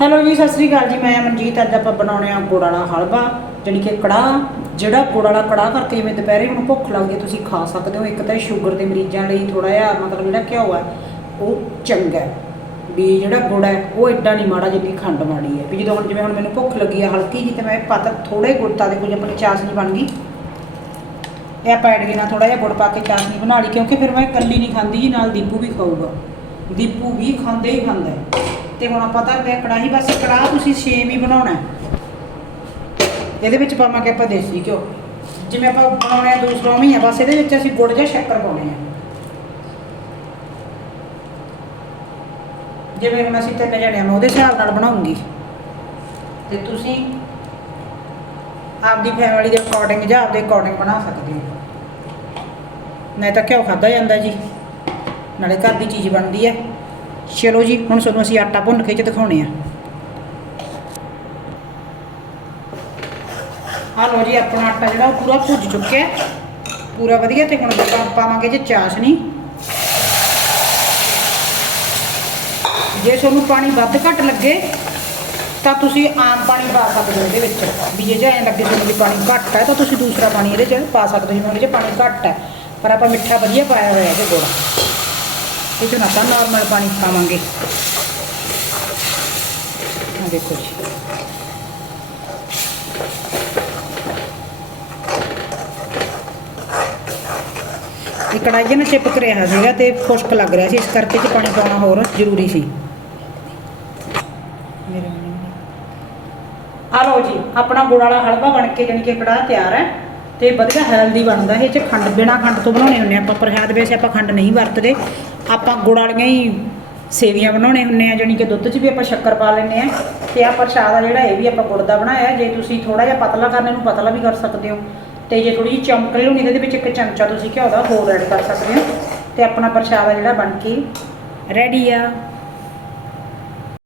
Hello ਜੀ, ਸਤਿ ਸ੍ਰੀ ਅਕਾਲ ਜੀ। ਮੈਂ ਮਨਜੀਤ, ਅੱਜ ਆਪਾਂ ਬਣਾਉਣੇ ਆ ਗੁੜ ਵਾਲਾ ਹਲਵਾ, ਜਾਣੀ ਕਿ ਕੜਾਹ। ਜਿਹੜਾ ਗੁੜ ਵਾਲਾ ਕੜਾਹ ਕਰਕੇ ਜਿਵੇਂ ਦੁਪਹਿਰੇ ਹੁਣ ਭੁੱਖ ਲੱਗਦੀ ਹੈ, ਤੁਸੀਂ ਖਾ ਸਕਦੇ ਹੋ। ਇੱਕ ਤਾਂ ਸ਼ੂਗਰ ਦੇ ਮਰੀਜ਼ਾਂ ਲਈ ਥੋੜਾ ਜਿਹਾ ਮਤਲਬ ਜਿਹੜਾ ਘਿਓ ਹੈ ਉਹ ਚੰਗਾ ਵੀ ਜਿਹੜਾ ਗੁੜ ਹੈ, ਉਹ ਐਡਾ ਨਹੀਂ ਮਾੜਾ, ਜਿੰਨੀ ਖੰਡ ਮਾੜੀ ਹੈ। ਵੀ ਜਦੋਂ ਹੁਣ ਜਿਵੇਂ ਹੁਣ ਮੈਨੂੰ ਭੁੱਖ ਲੱਗੀ ਆ ਹਲਕੀ ਜੀ ਤੇ ਮੈਂ ਪਤਾ ਥੋੜੇ ਗੁੜਤਾ ਦੇ ਕੁਝ ਆਪਣੀ ਚਾਸ਼ਨੀ ਬਣ ਗਈ। ਇਹ ਆਪਾਂ ਐਡ ਨਾਲ ਥੋੜਾ ਜਿਹਾ ਗੁੜ ਪਾ ਕੇ ਚਾਸ਼ਨੀ ਬਣਾ ਲਈ, ਕਿਉਂਕਿ ਫਿਰ ਮੈਂ ਇਕੱਲੀ ਨਹੀਂ ਖਾਂਦੀ ਜੀ, ਨਾਲ ਦੀਪੂ ਵੀ ਖਾਊਗਾ। ਦੀਪੂ ਵੀ ਖਾਂਦੇ ਹੀ ਖਾਂਦਾ ਹੈ। ਤੇ ਹੁਣ ਆਪਾਂ ਧਰਦੇ ਆ ਕੜਾਹੀ ਬਸ ਕੜਾਹ ਤੁਸੀਂ ਸੇਮ ਹੀ ਬਣਾਉਣਾ ਇਹਦੇ ਵਿੱਚ ਪਾਵਾਂਗੇ ਆਪਾਂ ਦੇਸੀ ਘਿਓ। ਜਿਵੇਂ ਆਪਾਂ ਬਣਾਉਣੇ ਆ ਦੂਸਰਾ ਉਵੇਂ ਹੀ ਆ, ਬਸ ਇਹਦੇ ਵਿੱਚ ਅਸੀਂ ਗੁੜ ਜਾਂ ਸ਼ੱਕਰ ਪਾਉਣੇ ਆ। ਜਿਵੇਂ ਹੁਣ ਅਸੀਂ ਤਿੰਨ ਜਣੇ ਆ ਉਹਦੇ ਹਿਸਾਬ ਨਾਲ ਬਣਾਉਂਗੀ। ਤੇ ਤੁਸੀਂ ਆਪਦੀ ਫੈਮਿਲੀ ਦੇ ਅਕੋਰਡਿੰਗ ਜਾਂ ਆਪਦੇ ਅਕੋਰਡਿੰਗ ਬਣਾ ਸਕਦੇ ਹੋ। ਨਹੀਂ ਤਾਂ ਘਿਓ ਖਾਦਾ ਜਾਂਦਾ ਜੀ। ਨਾਲੇ ਘਰ ਦੀ ਚੀਜ਼ ਬਣਦੀ ਹੈ। ਚਲੋ ਜੀ, ਹੁਣ ਤੁਹਾਨੂੰ ਅਸੀਂ ਆਟਾ ਭੁੰਨ ਕੇ ਚ ਦਿਖਾਉਣੇ ਆ। ਆ ਲਓ ਜੀ, ਆਪਣਾ ਆਟਾ ਜਿਹੜਾ ਉਹ ਪੂਰਾ ਭੁੱਜ ਚੁੱਕਿਆ ਪੂਰਾ ਵਧੀਆ ਤੇ ਹੁਣ ਆਪਾਂ ਪਾਵਾਂਗੇ ਜੀ ਚਾਸ਼ਨੀ। ਜੇ ਤੁਹਾਨੂੰ ਪਾਣੀ ਵੱਧ ਘੱਟ ਲੱਗੇ, ਤਾਂ ਤੁਸੀਂ ਆਮ ਪਾਣੀ ਪਾ ਸਕਦੇ ਹੋ ਇਹਦੇ ਵਿੱਚ। ਵੀ ਜੇ ਜਾਂ ਐਂ ਲੱਗੇ ਤੁਹਾਨੂੰ ਵੀ ਪਾਣੀ ਘੱਟ ਹੈ, ਤਾਂ ਤੁਸੀਂ ਦੂਸਰਾ ਪਾਣੀ ਇਹਦੇ 'ਚ ਪਾ ਸਕਦੇ ਹੋ, ਜਿਵੇਂ ਉਹਦੇ 'ਚ ਪਾਣੀ ਘੱਟ ਹੈ। ਪਰ ਆਪਾਂ ਮਿੱਠਾ ਵਧੀਆ ਪਾਇਆ ਹੋਇਆ ਇਹਦੇ ਕੋਲ। ਇਹ 'ਚ ਨਾ ਨਾਰਮਲ ਪਾਣੀ ਪਾਵਾਂਗੇ। ਆ ਦੇਖੋ ਜੀ। ਇਹ ਕੜਾਈ ਨਾਲ ਚਿਪਕ ਰਿਹਾ ਸੀਗਾ ਤੇ ਖੁਸ਼ਕ ਲੱਗ ਰਿਹਾ ਸੀ, ਇਸ ਕਰਕੇ ਚ ਪਾਣੀ ਪਾਉਣਾ ਹੋਰ ਜ਼ਰੂਰੀ ਸੀ। ਆ ਲਓ ਜੀ, ਆਪਣਾ ਗੁੜ ਵਾਲਾ ਹਲਵਾ ਬਣ ਕੇ ਜਾਣੀ ਕਿ ਕੜਾਹ ਤਿਆਰ ਹੈ। ਤੇ ਵਧੀਆ ਹੈਲਦੀ ਬਣਦਾ ਇਹ ਚ ਖੰਡ, ਬਿਨਾ ਖੰਡ ਤੋਂ ਬਣਾਉਣੇ ਹੁੰਦੇ ਆਪਾਂ, ਪ੍ਰਸ਼ਾਦ ਵੈਸੇ ਆਪਾਂ ਖੰਡ ਨਹੀਂ ਵਰਤਦੇ। ਆਪਾਂ ਗੁੜ ਵਾਲੀਆਂ ਹੀ ਸੇਵੀਆਂ ਬਣਾਉਣੇ ਹੁੰਦੇ ਆ, ਜਾਣੀ ਕਿ ਦੁੱਧ 'ਚ ਵੀ ਆਪਾਂ ਸ਼ੱਕਰ ਪਾ ਲੈਂਦੇ ਆ ਤੇ ਆ ਪ੍ਰਸ਼ਾਦ ਆ ਜਿਹੜਾ, ਇਹ ਵੀ ਆਪਾਂ ਗੁੜ ਦਾ ਬਣਾਇਆ। ਜੇ ਤੁਸੀਂ ਥੋੜਾ ਜਿਹਾ ਪਤਲਾ ਕਰਨੇ ਨੂੰ ਪਤਲਾ ਵੀ ਕਰ ਸਕਦੇ ਹੋ। ਤੇ ਜੇ ਥੋੜੀ ਜਿਹੀ ਚਮਕਲੀ ਹੋਣੀ, ਇਹਦੇ ਵਿੱਚ ਇੱਕ ਚਮਚਾ ਤੁਸੀਂ ਘਿਓ ਦਾ ਹੋਰ ਐਡ ਕਰ ਸਕਦੇ ਹੋ। ਤੇ ਆਪਣਾ ਪ੍ਰਸ਼ਾਦ ਆ ਜਿਹੜਾ ਬਣ ਕੇ ਰੈਡੀ ਆ।